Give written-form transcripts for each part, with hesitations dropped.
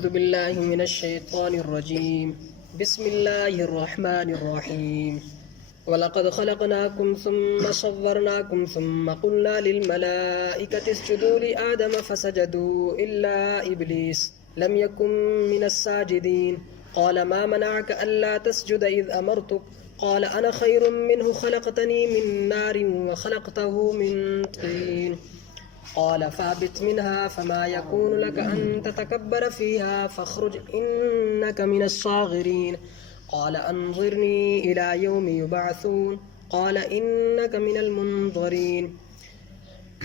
أعوذ بالله من الشيطان الرجيم بسم الله الرحمن الرحيم وَلَقَدْ خَلَقْنَاكُمْ ثُمَّ صَوَّرْنَاكُمْ ثُمَّ قُلْنَا لِلْمَلَائِكَةِ اسْجُدُوا لِآدَمَ فَسَجَدُوا إِلَّا إِبْلِيسَ لَمْ يَكُنْ مِنَ السَّاجِدِينَ قَالَ مَا مَنَعَكَ أَلَّا تَسْجُدَ إِذْ أَمَرْتُكَ قَالَ أَنَا خَيْرٌ مِّنْهُ خَلَقْتَنِي مِنْ نَارٍ وَخَلَقْتَهُ مِنْ طِينٍ قال فاهبط منها فما يكون لك أن تتكبر فيها فاخرج إنك من الصاغرين قال أنظرني إلى يوم يبعثون قال إنك من المنظرين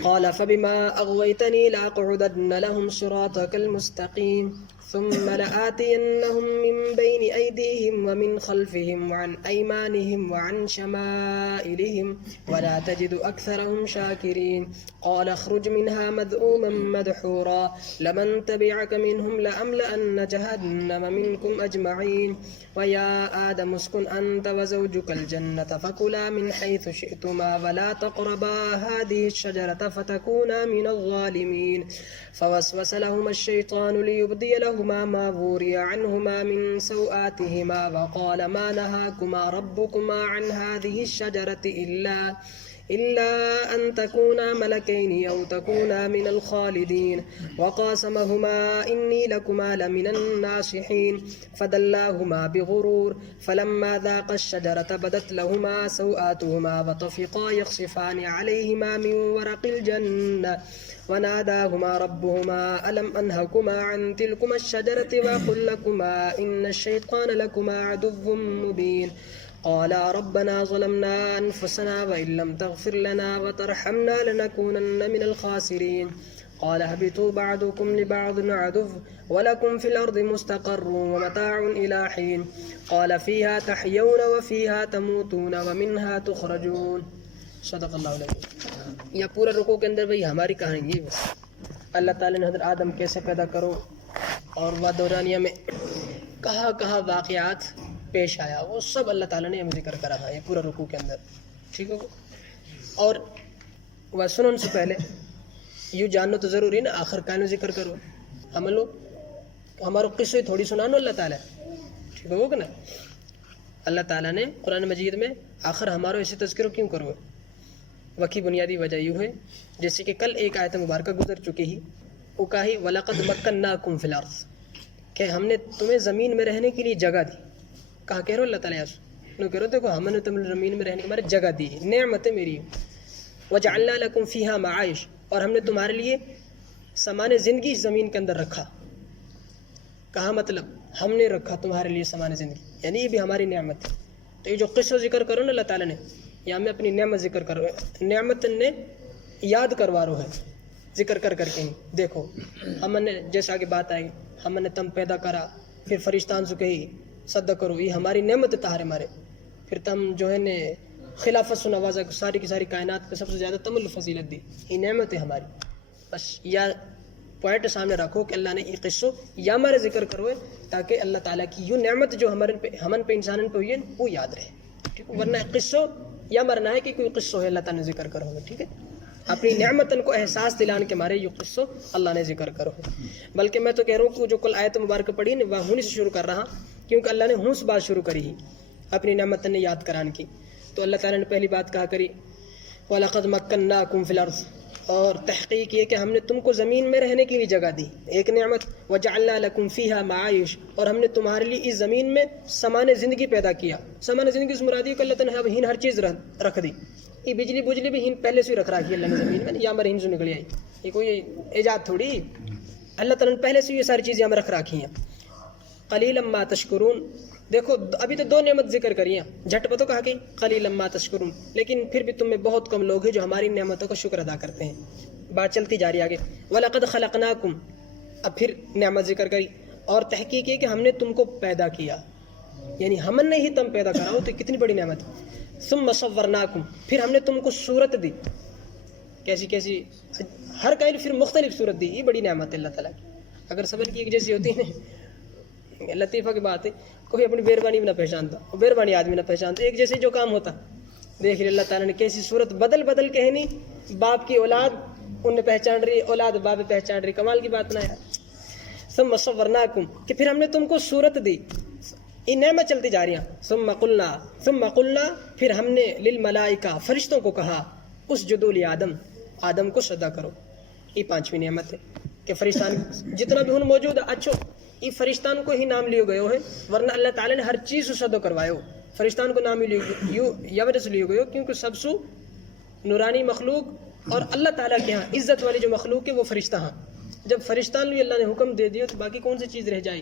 قال فبما أغويتني لأقعدن لهم صراطك المستقيم ثم لآتينهم من بين أيديهم ومن خلفهم وعن أيمانهم وعن شمائلهم ولا تجد أكثرهم شاكرين قال اخرج منها مذءوما مدحورا لمن تبعك منهم لأملأن جهنم منكم أجمعين ويا آدم اسكن أنت وزوجك الجنة فكلا من حيث شئتما ولا تقربا هذه الشجرة فتكونا من الظالمين فوسوس لهما الشيطان ليبدي لهما ما وري عنهما من سوآتهما وقال ما نهاكما ربكما عن هذه الشجرة إلا أن تكونا ملكين أو تكونا من الخالدين وقاسمهما إني لكما لمن الناصحين فدلاهما بغرور فلما ذاقا الشجرة بدت لهما سوآتهما وطفقا يخصفان عليهما من ورق الجنة وناداهما ربهما ألم أنهكما عن تلكما الشجرة وأقل لكما إن الشيطان لكما عدو مبين قالا ربنا ظلمنا أنفسنا وإن لم تغفر لنا وترحمنا لنكونن من الخاسرين قال اهبطوا بعضكم لبعض عدو ولكم في الأرض مستقر ومتاع إلى حين قال فيها تحيون وفيها تموتون ومنها تخرجون صدق اللہ علیہ. یا پورا رکوع کے اندر بھئی ہماری کہانی یہ بس اللہ تعالیٰ نے حضرت آدم کیسے پیدا کرو اور وہ دورانیہ میں کہاں واقعات پیش آیا وہ سب اللہ تعالیٰ نے ہمیں ذکر کرا تھا یہ پورا رکوع کے اندر. ٹھیک ہے. اور وہ سنن سے پہلے یوں جاننا تو ضروری نا آخر کانو ذکر کرو ہم لوگ ہمارا قصے تھوڑی سنانو اللہ تعالیٰ. ٹھیک ہے کہ نا اللہ تعالیٰ نے قرآن مجید میں آخر ہمارا ایسے تذکرہ کیوں کرو ہے وکی بنیادی وجہ یوں ہے جیسے کہ کل ایک آیت مبارکہ گزر چکی ہی وہ کہی وَلَقَدْ مَكَّنَّاكُمْ فِي الْأَرْضِ کہ ہم نے تمہیں زمین میں رہنے کے لیے جگہ دی. کہا کہہ رہو اللہ تعالیٰ نو کہہ رہو دیکھو ہم نے تمہیں زمین میں رہنے کی ہمارے جگہ دی ہے نعمت میری. وَجَعَلْنَا لَكُمْ فِيهَا مَعَائِشَ اور ہم نے تمہارے لیے سامان زندگی زمین کے اندر رکھا. کہا مطلب ہم نے رکھا تمہارے لیے سامان زندگی یعنی یہ بھی ہماری نعمت ہے. تو یہ جو قصہ ذکر کرو نا اللہ تعالیٰ نے یا میں اپنی نعمت ذکر کرو نعمت نے یاد کروا رہو ہے ذکر کر کے ہی. دیکھو ہم نے جیسا کہ بات آئی ہم نے تم پیدا کرا پھر فرشتان سے کہی صدق کرو یہ ہماری نعمت تہارے مارے پھر تم جو ہے نے خلافت سے نوازا ساری کی ساری کائنات پہ سب سے زیادہ تم الفضیلت دی یہ نعمت ہے ہماری. بس یا پوائنٹ سامنے رکھو کہ اللہ نے یہ قصہ یا ہمارے ذکر کرو تاکہ اللہ تعالیٰ کی یوں نعمت جو ہمن پہ انسان پہ ہوئی ہے وہ یاد رہے. ٹھیک ہے. ورنہ قصہ یا مرنا ہے کہ کوئی قصہ ہے اللہ تعالیٰ نے ذکر کرو. ٹھیک ہے. اپنی نعمتن کو احساس دلانے کے مارے یہ قصہ اللہ نے ذکر کرو. بلکہ میں تو کہہ رہا ہوں کہ جو کل آیت مبارکہ پڑھی نا وہ ہونی سے شروع کر رہا کیونکہ اللہ نے ہوں سے بات شروع کری ہی اپنی نعمتن نے یاد کرانے کی. تو اللہ تعالیٰ نے پہلی بات کہا کری وَلَقَدْ مَكَّنَّاكُمْ فِي الْأَرْضِ اور تحقیق یہ کہ ہم نے تم کو زمین میں رہنے کی بھی جگہ دی ایک نعمت. وَجَعَلْنَا لَكُمْ فِيهَا مَعَائِشَ اور ہم نے تمہارے لیے اس زمین میں سامان زندگی پیدا کیا. سامان زندگی سے مراد یہ کہ اللہ تعالیٰ نے ہین ہر چیز رکھ دی. یہ بجلی بھی ہین پہلے سے ہی رکھ رکھی اللہ نے زمین میں یا ہمارے ہین سے نکلی آئی یہ کوئی ایجاد تھوڑی اللہ تعالیٰ نے پہلے سے یہ ساری چیزیں ہمیں رکھ رکھی ہیں. قَلِيلًا مَا تَشْكُرُونَ دیکھو ابھی تو دو نعمت ذکر کری ہیں جھٹ پتو کہا کہ قلیلا ما تشکرون لیکن پھر بھی تم میں بہت کم لوگ ہیں جو ہماری نعمتوں کا شکر ادا کرتے ہیں. بات چلتی جا رہی آگے وَلَقَدْ خَلَقْنَاكُمْ اب پھر نعمت ذکر کری اور تحقیق یہ کہ ہم نے تم کو پیدا کیا یعنی ہم نے ہی تم پیدا کرا ہو تو کتنی بڑی نعمت. ثُمَّ صَوَّرْنَاكُمْ پھر ہم نے تم کو صورت دی کیسی ہر کائل پھر مختلف صورت دی. یہ بڑی نعمت ہے اللہ تعالیٰ کی. اگر صبر کی ایک جیسی ہوتی ہے لطیفہ کی بات ہے کوئی اپنی مہربانی بھی نہ پہچانتا مہربانی آدمی نہ پہچانتا ایک جیسے جو کام ہوتا. دیکھ رہے اللہ تعالیٰ نے کیسی صورت بدل کے ہے نہیں باپ کی اولاد انہیں پہچان رہی اولاد باپ پہچان رہی. کمال کی بات نہ یار. ثم صورناکم کہ پھر ہم نے تم کو صورت دی، یہ نعمت چلتی جا رہی ہیں، ثم قلنا پھر ہم نے للملائکہ فرشتوں کو کہا اسجدوا لآدم آدم کو سجدہ کرو. یہ پانچویں نعمت ہے کہ فرشتان جتنا بھی ہن موجود ہے اچھو یہ فرشتان کو ہی نام لیو گئے ہے، ورنہ اللہ تعالی نے ہر چیز سجدہ کروایو فرشتان کو نام لیو یا وجہ سے لیو گئے کیونکہ سب سو نورانی مخلوق اور اللہ تعالیٰ کے ہاں عزت والی جو مخلوق ہے وہ فرشتہ ہاں. جب فرشتان بھی اللہ نے حکم دے دیا تو باقی کون سی چیز رہ جائے؟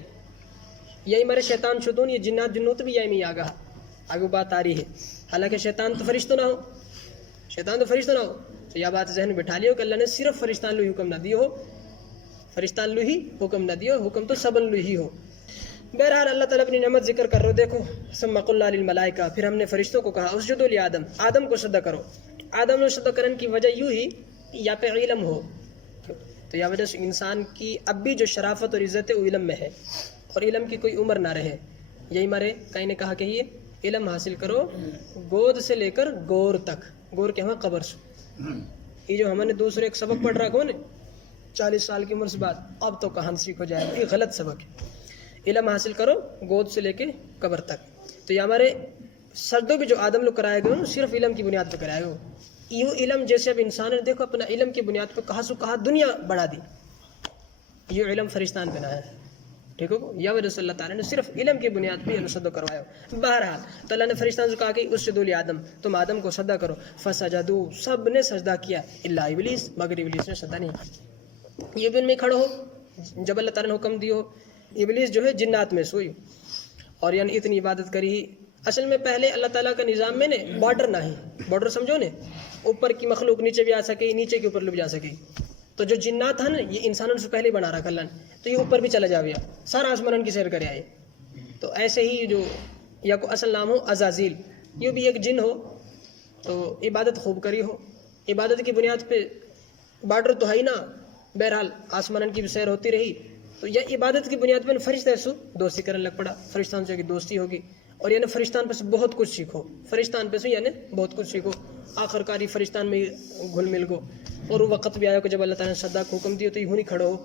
یہی مرے شیطان شیطان یہ جنات جنوت بھی یہی میں آگاہ آگے بات آ رہی ہے. حالانکہ شیطان تو فرشتہ نہ ہو، شیطان تو فرشتہ نہ ہو، تو یہ بات ذہن میں بٹھا لیو کہ اللہ نے صرف فرشتان لو حکم نہ دیو ہو، فرشتان لو ہی حکم نہ دیو، حکم تو سبن لو ہی ہو. بہرحال اللہ تعالیٰ اپنی نعمت ذکر کر رہے ہو. دیکھو ثم قلنا للملائکہ پھر ہم نے فرشتوں کو کہا اسجدوا لآدم آدم کو سجدہ کرو. آدم نے سجدہ کرنے کی وجہ یوں ہی یا پہ علم ہو، تو یا وجہ سے انسان کی اب بھی جو شرافت اور عزت ہے وہ علم میں ہے اور علم کی کوئی عمر نہ رہے. یہی مرے کہیں نے کہا کہ یہ علم حاصل کرو گود سے لے کر گور تک، گور کے ہمیں قبر سے. یہ جو ہم نے دوسرے ایک سبق پڑھ رہا کون ہے 40 سال کی عمر سے بعد اب تو کہاں سیکھ ہو جائے گا، یہ غلط سبق ہے. علم حاصل کرو گود سے لے کے قبر تک. تو یہ ہمارے سجدوں بھی جو آدم لوگ کرائے گئے ہوں صرف علم کی بنیاد پہ کرائے ہو. یوں علم جیسے اب انسان نے دیکھو اپنا علم کی بنیاد پہ کہاں سو کہاں دنیا بڑھا دی، یہ علم فرشتان پہ نہ ہے. ٹھیک ہو یا وجہ سے اللہ تعالیٰ نے صرف علم کی بنیاد پہ سجدہ کروایا. بہرحال تو اللہ نے فرشتان سے کہا کہ اسجدوا لآدم تم آدم کو سجدہ کرو. فسجدوا سب نے سجدہ کیا الا ابلیس مگر ابلیس نے سجدہ نہیں کیا. یہ بھی ان میں کھڑو ہو جب اللہ تعالیٰ نے حکم دیو. ابلیس جو ہے جنات میں سوئی اور یعنی اتنی عبادت کری. اصل میں پہلے اللہ تعالیٰ کا نظام میں نے بارڈر نہ ہے، بارڈر سمجھو نے، اوپر کی مخلوق نیچے بھی آ سکے نیچے کے اوپر بھی جا سکے. تو جو جنات ہیں نا یہ انسانوں سے پہلے ہی بنا رکھا اللہ نے، تو یہ اوپر بھی چلا جاویا سارا آسمان کی سیر کرے آئے. تو ایسے ہی جو یا کو اصل نام ہو عزازیل، یہ بھی ایک جن ہو تو عبادت خوب کری ہو. عبادت کی بنیاد پہ بارڈر تو ہے ہی نا. بہرحال آسمان کی بھی سیر ہوتی رہی تو یہ عبادت کی بنیاد پہ فرشتہ سو دوستی کرنے لگ پڑا. فرشتان سے کی دوستی ہوگی اور یعنی فرشتان پہ سے بہت کچھ سیکھو، فرشتان پہ سے یعنی بہت کچھ سیکھو. آخر کاری فرشتان میں گھل مل گو. اور وہ وقت بھی آیا کہ جب اللہ تعالیٰ نے سجدہ کو حکم دیا تو یہ نہیں کھڑو ہو،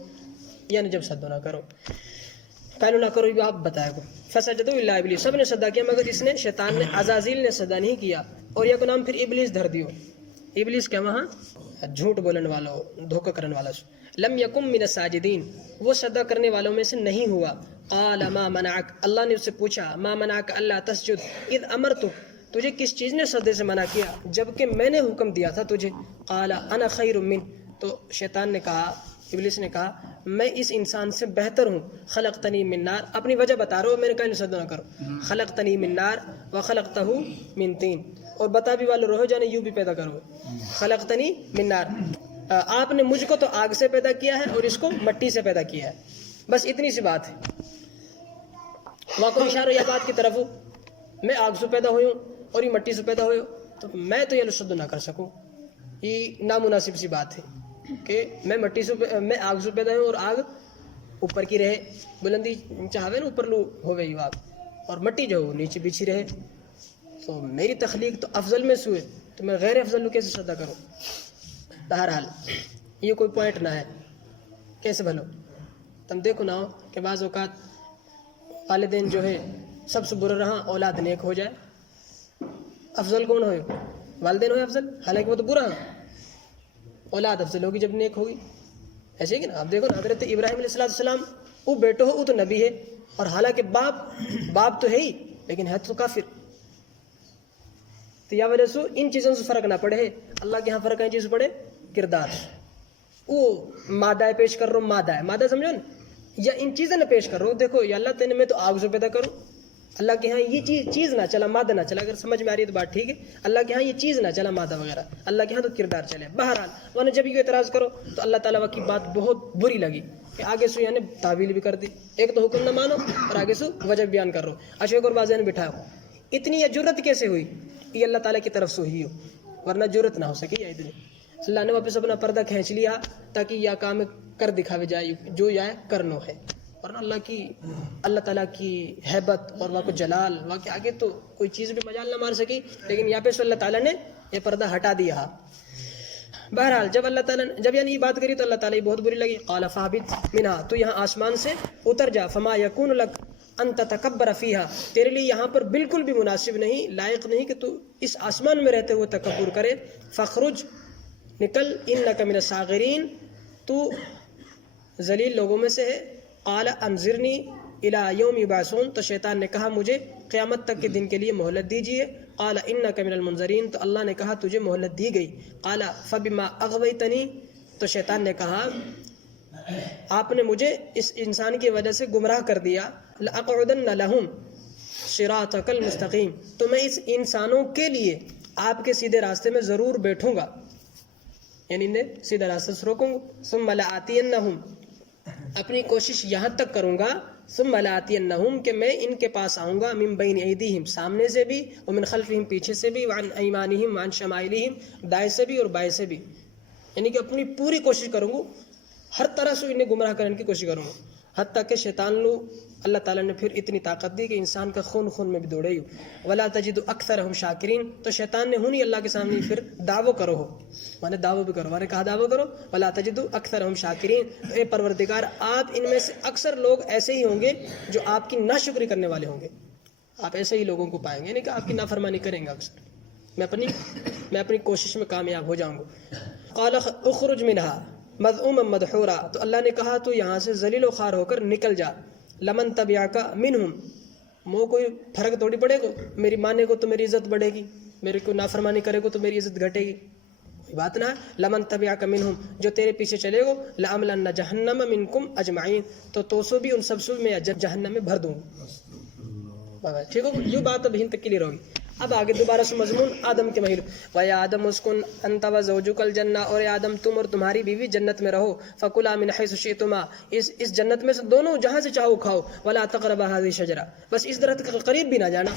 یعنی جب سجدہ نہ کرو پہلو نہ کرو یہ آپ بتایا گو. فسجدوا الا ابلیس سب نے سجدہ کیا مگر اس نے شیطان نے عزازیل نے سجدہ نہیں کیا. اور یہ کو نام پھر ابلیس دھر دیو. ابلیس کیا وہاں جھوٹ بولنے والا ہو، دھوکہ کرنے والا ہو. لم یکم من الساجدین وہ سجدہ کرنے والوں میں سے نہیں ہوا. قال ما منعک اللہ نے اس سے پوچھا ما منعک اللہ تسجد اذ امرتک تجھے کس چیز نے سجدے سے منع کیا جبکہ میں نے حکم دیا تھا تجھے. قال انا خیر من تو شیطان نے کہا ابلیس نے کہا میں اس انسان سے بہتر ہوں. خلقتنی من نار اپنی وجہ بتا رہا ہو میں نے کہا سجدہ نہ کرو. خلقتنی من نار وخلقتہ من طین اور بتا بھی والے رہو جانے یوں بھی پیدا کرو. خلقتنی من نار آپ نے مجھ کو تو آگ سے پیدا کیا ہے اور اس کو مٹی سے پیدا کیا ہے. بس اتنی سی بات ہے. وہاں کو اشارہ یہ بات کی طرف ہو میں آگ سے پیدا ہوئی ہوں اور یہ مٹی سے پیدا ہوئے ہو تو میں تو یہ لشد نہ کر سکوں. یہ نامناسب سی بات ہے کہ میں مٹی سے میں آگ سے پیدا ہوں اور آگ اوپر کی رہے بلندی چاہے نا اوپر لو ہوئے ہی آگ اور مٹی جو ہو نیچے پیچھے رہے. تو میری تخلیق تو افضل میں سوئے تو میں غیر افضل لو کیسے سجدہ کروں. بہرحال یہ کوئی پوائنٹ نہ ہے کیسے بھلو. تم دیکھو نہ ہو کہ بعض اوقات والدین جو ہے سب سے برا رہا اولاد نیک ہو جائے. افضل کون ہوئے والدین ہوئے افضل حالانکہ وہ تو برا ہے. اولاد افضل ہوگی جب نیک ہوگی. ایسے ہی کہ نا آپ دیکھو نا حضرت ابراہیم علیہ السلام وہ بیٹو ہو وہ تو نبی ہے اور حالانکہ باپ تو ہے ہی لیکن ہے تو کافر. تو یا وجہ سے ان چیزوں سے فرق نہ پڑے. اللہ کے یہاں فرق ہے چیز پڑے کردار. وہ مادہ پیش کر رہا ہوں مادہ سمجھو نا یا ان چیزیں نہ پیش کر رہا ہوں. دیکھو یا اللہ تعالیٰ میں تو آگ سے پیدا کروں اللہ کے ہاں یہ چیز نہ چلا مادہ نہ چلا. اگر سمجھ میں آ رہی ہے تو بات ٹھیک ہے. اللہ کے ہاں یہ چیز نہ چلا مادہ وغیرہ اللہ کے ہاں تو کردار چلے. بہرحال ورنہ جب یہ اعتراض کرو تو اللہ تعالیٰ کی بات بہت بری لگی کہ آگے سے یعنی تعویل بھی کر دی. ایک تو حکم نہ مانو اور آگے سے وجہ بیان کر رہو. اچھا ایک اور بات ذہن بٹھاؤ اتنی یہ جرت کیسے ہوئی یہ اللہ تعالیٰ کی طرف سے ہوئی ہو ورنہ جرت نہ ہو سکی. یا اتنی اللہ نے واپس اپنا پردہ کھینچ لیا تاکہ یہ کام کر دکھاوے جائے جو یا کرنو ہے. ورنہ اللہ تعالیٰ کی ہیبت اور وہاں کو جلال وہاں کے آگے تو کوئی چیز بھی مجال نہ مار سکی. لیکن یہاں پہ اللہ تعالیٰ نے یہ پردہ ہٹا دیا. بہرحال جب اللہ تعالیٰ جب یعنی یہ بات کری تو اللہ تعالیٰ بہت بری لگی. قال فاہبط منہا، تو یہاں آسمان سے اتر جا. فما یکون لک ان تتکبر فیہا، تیرے لیے یہاں پر بالکل بھی مناسب نہیں، لائق نہیں کہ تو اس آسمان میں رہتے ہوئے تکبر کرے. فخرج، نکل، انک من الصاغرین، تو ذلیل لوگوں میں سے ہے. قال انظرنی الی یوم یبعثون، تو شیطان نے کہا مجھے قیامت تک کے دن کے لیے مہلت دیجیے. قال انک من المنظرین، تو اللہ نے کہا تجھے مہلت دی گئی. قال فبما اغویتنی، تو شیطان نے کہا آپ نے مجھے اس انسان کی وجہ سے گمراہ کر دیا. لأقعدن لهم صراطک المستقیم، تو میں اس انسانوں کے لیے آپ کے سیدھے راستے میں ضرور بیٹھوں گا، یعنی انہیں سیدھا راستہ سے روکوں گا. ثم لآتینہم، اپنی کوشش یہاں تک کروں گا. ثم لآتینہم، کہ میں ان کے پاس آؤں گا. من بین ایدیہم، سامنے سے بھی، ومن خلفہم، پیچھے سے بھی، وعن ایمانہم وعن شمائلہم، دائیں سے بھی اور بائیں سے بھی. یعنی کہ اپنی پوری کوشش کروں گا، ہر طرح سے انہیں گمراہ کرنے کی کوشش کروں گا. حتیٰ کہ شیطان لو اللہ تعالیٰ نے پھر اتنی طاقت دی کہ انسان کا خون خون میں بھی دوڑے ہی. ولا تجد اکثرہم شاکرین، تو شیطان نے ہونی اللہ کے سامنے پھر دعویٰ کرو ہو، میں نے دعویٰ بھی کرو، میں نے کہا دعویٰ کرو. ولا تجد اکثرہم شاکرین، تو اے پروردگار آپ ان میں سے اکثر لوگ ایسے ہی ہوں گے جو آپ کی ناشکری کرنے والے ہوں گے. آپ ایسے ہی لوگوں کو پائیں گے، یعنی کہ آپ کی نافرمانی کریں گے اکثر. میں اپنی کوشش میں کامیاب ہو جاؤں گا. قال اخرج منہا مذءوما مدحورا، تو اللہ نے کہا تو یہاں سے ذلیل و خوار ہو کر نکل جا. لمن تبعک منہم، مو کوئی فرق تھوڑی پڑے گا، میری مانے کو تو میری عزت بڑھے گی، میرے کو نافرمانی کرے گا تو میری عزت گھٹے گی. بات نہ لمن تبعک منہم، جو تیرے پیچھے چلے گا. لأملن جہنم منکم اجمعین، تو سو بھی ان سب سے میں جہنم میں بھر دوں. ٹھیک ہو، یہ بات اب یہیں تک کلیئر ہوگی. اب آگے دوبارہ سے مضمون آدم کے محل. وَيَا آدَمُ اسْكُنْ أَنْتَ وَزَوْجُكَ الْجَنَّةَ، اور اے آدم تم اور تمہاری بیوی جنت میں رہو. فَكُلَا مِنْ حَيْثُ شِئْتُمَا، اس جنت میں سے دونوں جہاں سے چاہو کھاؤ. وَلَا تَقْرَبَا هَذِهِ الشَّجَرَةَ، بس اس درخت کے قریب بھی نہ جانا.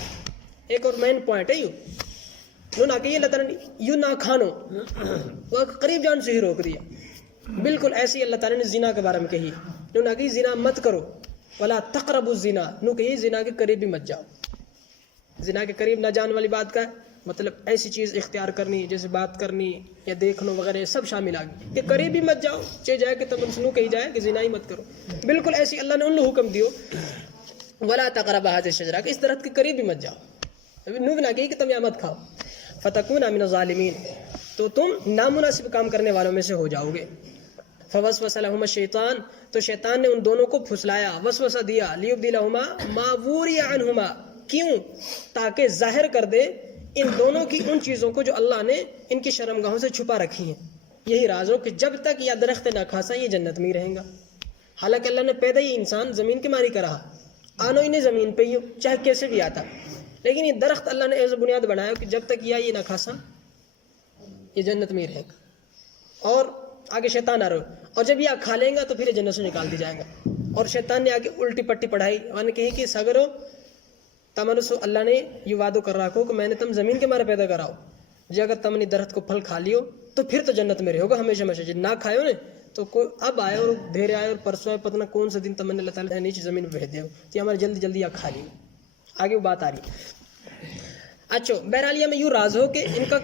ایک اور مین پوائنٹ ہے یوں نہ کہ یہ اللہ تعالیٰ نے یوں نہ کھانو، وہ قریب جان سے ہی روک دیا. بالکل ایسے ہی اللہ تعالیٰ نے زنا کے بارے میں کہی، یوں نہ کہ زنا مت کرو. وَلَا تَقْرَبُوا الزِّنَا، نو کہ زنا کے قریب بھی مت جاؤ. زنا کے قریب نہ جانے والی بات کا مطلب ایسی چیز اختیار کرنی جیسے بات کرنی یا دیکھنا وغیرہ سب شامل آ گئی کہ قریب ہی مت جاؤ. چاہے جائے کہ تب انسنو کہی جائے کہ زنا ہی مت کرو. بالکل ایسی اللہ نے ان لوگ حکم دیو ولا تقربوا هذه الشجرة، کہ اس درخت کے قریب بھی مت جاؤ. نو نہ کہی کہ تم یہاں مت کھاؤ. فتکون من الظالمین، تو تم نامناسب کام کرنے والوں میں سے ہو جاؤ گے. فوسوس لهما الشیطان، تو شیطان نے ان دونوں کو پھسلایا، وسوسہ دیا. لیبدلهما ما وري عنهما، کیوں؟ تاکہ ظاہر کر دے ان دونوں کی ان چیزوں کو جو اللہ نے ان کی شرمگاہوں سے چھپا رکھی ہیں. یہی راز ہو کہ جب تک یہ درخت نہ کھاسا یہ جنت میں ہی رہیں گا. حالانکہ اللہ نے پیدا ہی انسان زمین کے ماری کرا، آنو انہیں زمین پہ ہی چاہے کیسے بھی آتا، لیکن یہ درخت اللہ نے ایسا بنیاد بنایا کہ جب تک یہ نہ کھاسا یہ جنت میں ہی رہے گا. اور آگے شیطان آ رہا، اور جب یہ کھا لیں گا تو پھر یہ جنت سے نکال دی جائے گا. اور شیطان نے آگے الٹی پٹی پڑھائی، انہوں نے کہی کہ سگرو تمنسو، اللہ نے یہ وعدہ کر رکھو کہ میں نے تم زمین کے مارے پیدا کراؤ، جی اگر تم نے درخت کو پھل کھا لیو تو پھر تو جنت میں رہو گا ہمیشہ ہمیشہ. جی نہ کھائے نے تو اب آئے اور دھیرے آئے اور پرسوں آئے، پتہ نہ کون سا دن تم نے اللہ تعالیٰ نیچے زمین میں بھیج دیا تو ہمارے جلدی جلدی آپ کھا لیو. آگے وہ بات آ رہی. اچھا بہرحال میں یوں راز ہو کہ ان کا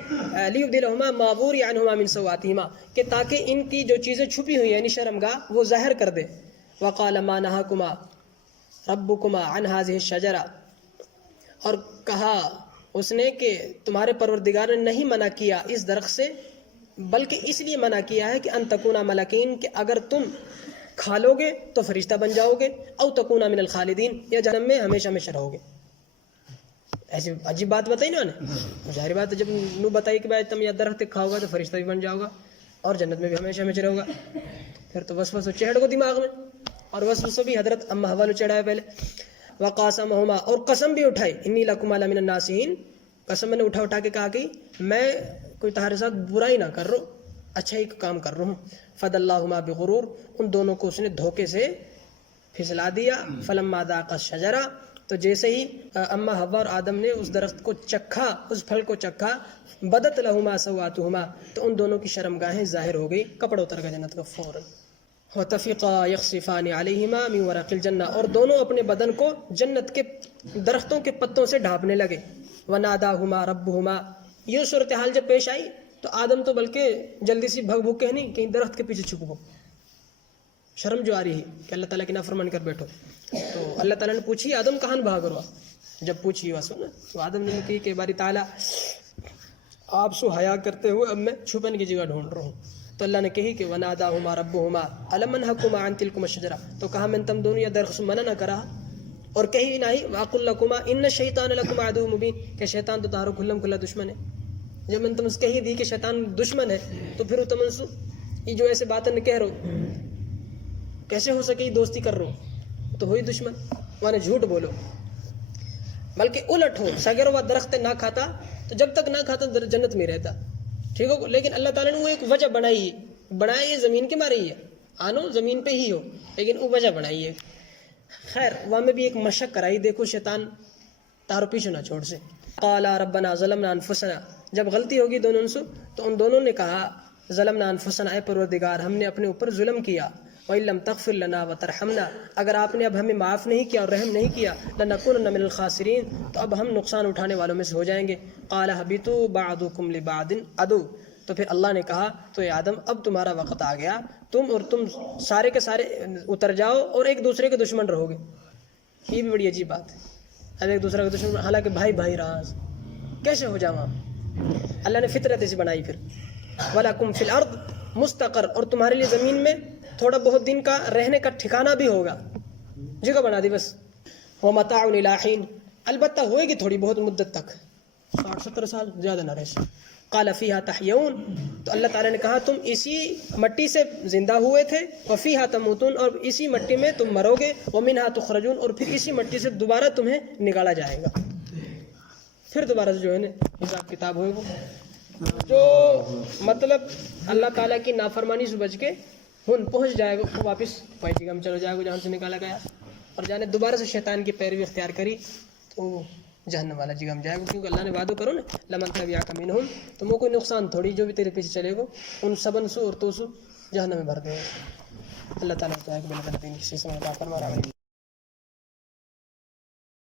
لیبدلہما ما وری عنہما من سوآتہما، کہ تاکہ ان کی جو چیزیں چھپی ہوئی ہیں یعنی شرمگاہ وہ ظاہر کر دے. وقال ما نہاکما ربکما عن ہذہ الشجرہ، اور کہا اس نے کہ تمہارے پروردگار نے نہیں منع کیا اس درخت سے، بلکہ اس لیے منع کیا ہے کہ ان تکونا ملکین، کہ اگر تم کھا لو گے تو فرشتہ بن جاؤ گے، او تکونا من الخالدین، یا جہنم میں ہمیشہ ہمیشہ رہو گے. ایسی عجیب بات بتائی نا انہیں. ظاہر بات ہے جب نو بتائی کہ بھائی تم یہ درخت کھاؤ گا تو فرشتہ بھی بن جاؤ گا اور جنت میں بھی ہمیشہ ہمیشہ رہو گا. پھر تو وسوسہ چڑھ کو دماغ میں، اور وسوسہ بھی حضرت اما حوا چڑھایا پہلے. وقاسمہما، اور قسم بھی اٹھائی، انی لکما لمن الناصحین، قسم میں نے اٹھا کے کہا کہ میں کوئی تمہارے ساتھ برائی نہ کر رہا ہوں، اچھا ہی کام کر رہا ہوں. فدلاہما بغرور، ان دونوں کو اس نے دھوکے سے پھسلا دیا. فلما ذاقا الشجرہ، تو جیسے ہی اما حوا اور آدم نے اس درخت کو چکھا، اس پھل کو چکھا، بدت لہما سوآتہما، تو ان دونوں کی شرمگاہیں ظاہر ہو گئی، کپڑا اتر گیا جنت کا فوراً. وَتَفِقَا يَخْصِفَانِ عَلَيْهِمَا مِنْ وَرَقِ الْجَنَّةِ، اور دونوں اپنے بدن کو جنت کے درختوں کے پتوں سے ڈھانپنے لگے. وَنَادَاهُمَا رَبُّهُمَا، یہ صورتحال جب پیش آئی تو تو آدم تو بلکہ جلدی سی بھگ بھگ کے نہیں کہیں درخت کے پیچھے چھپ گو، شرم جو آ رہی ہے کہ اللہ تعالیٰ کی نافرمانی کر بیٹھو. تو اللہ تعالیٰ نے پوچھی آدم کہاں بھاگ رہا، جب پوچھی واسو نا تو آدم نے کہی کہ باری تعالیٰ آپ سو حیا کرتے ہوئے اب میں چھپنے کی جگہ ڈھونڈ رہا ہوں. تو اللہ نے کہی کہ وناداہما ربہما الم انہکما عن تلکما الشجرہ، تو کہا میں تم دونوں یا درخت منع نہ کرا، اور کہی نہیں واقل لکما ان الشیطان لکما عدو مبین کہ شیطان تو تمہارا کھلم کھلا دشمن ہے. جب میں نے تم کہی دی کہ شیطان دشمن ہے تو پھر تم یہ جو ایسے باتیں کہہ رہو کیسے ہو سکے دوستی کر رہو تو ہوئی دشمن، مانے جھوٹ بولو. بلکہ الٹ ہو اگر وہ درخت نہ کھاتا تو جب تک نہ کھاتا جنت میں رہتا، ٹھیک ہو. لیکن اللہ تعالیٰ نے وہ ایک وجہ بنائی ہے زمین کے مارے ہی ہے، آنو زمین پہ ہی ہو، لیکن وہ وجہ بنائی ہے. خیر وہاں میں بھی ایک مشق کرائی، دیکھو شیطان تارو پیچھے نہ چھوڑ سے. قالا ربنا ظلمنا انفسنا، جب غلطی ہوگی دونوں سے تو ان دونوں نے کہا ظلمنا انفسنا، اے پروردگار ہم نے اپنے اوپر ظلم کیا. وَإِن لَّمْ تَغْفِرْ لَنَا وَتَرْحَمْنَا، اگر آپ نے اب ہمیں معاف نہیں کیا اور رحم نہیں کیا، لَنَكُونَنَّ مِنَ الْخَاسِرِينَ، تو اب ہم نقصان اٹھانے والوں میں سے ہو جائیں گے. قَالَ اهْبِطُوا بَعْضُكُمْ لِبَعْضٍ عَدُوٌّ، تو پھر اللہ نے کہا تو اے آدم اب تمہارا وقت آ گیا، تم سارے کے سارے اتر جاؤ اور ایک دوسرے کے دشمن رہو گے. یہ بھی بڑی عجیب بات ہے، اب ایک دوسرے کا دشمن، حالانکہ بھائی رہا کیسے ہو جاؤں آپ؟ اللہ نے فطرت ایسی بنائی. پھر وَلَكُمْ فِي الْأَرْضِ مُسْتَقَرٌّ، اور تمہارے لیے زمین میں تھوڑا بہت دن کا رہنے کا ٹھکانہ بھی ہوگا، جگہ بنا دی بس. وَمَتَاعٌ إِلَىٰ حِينٍ، البتہ ہوئے گی تھوڑی بہت مدت تک، 60-70 سال زیادہ نہ رہے. قَالَ فِيهَا تَحْيَوْنَ، تو اللہ تعالیٰ نے کہا تم اسی مٹی سے زندہ ہوئے تھے، وَفِيهَا تَمُوتُونَ، اور اسی مٹی میں تم مرو گے، وَمِنْهَا تُخْرَجُونَ، اور پھر اسی مٹی سے دوبارہ تمہیں نکالا جائے گا. پھر دوبارہ سے جو ہے نا حساب کتاب ہوئے گا. جو مطلب اللہ تعالیٰ کی نافرمانی سے بچ کے پہنچ جائے گا واپس پائٹی گم چلو جائے گا جہاں سے نکالا گیا، اور جانے دوبارہ سے شیطان کی پیروی اختیار کری تو جہنم والا جگہ میں جائے گا. کیونکہ اللہ نے وعدہ کرو نا لمن تبعک منہم، تم کو کوئی نقصان تھوڑی، جو بھی تیرے پیچھے چلے گا ان سبن سو اور تو سو جہنم میں بھر دے گا. اللہ تعالیٰ کو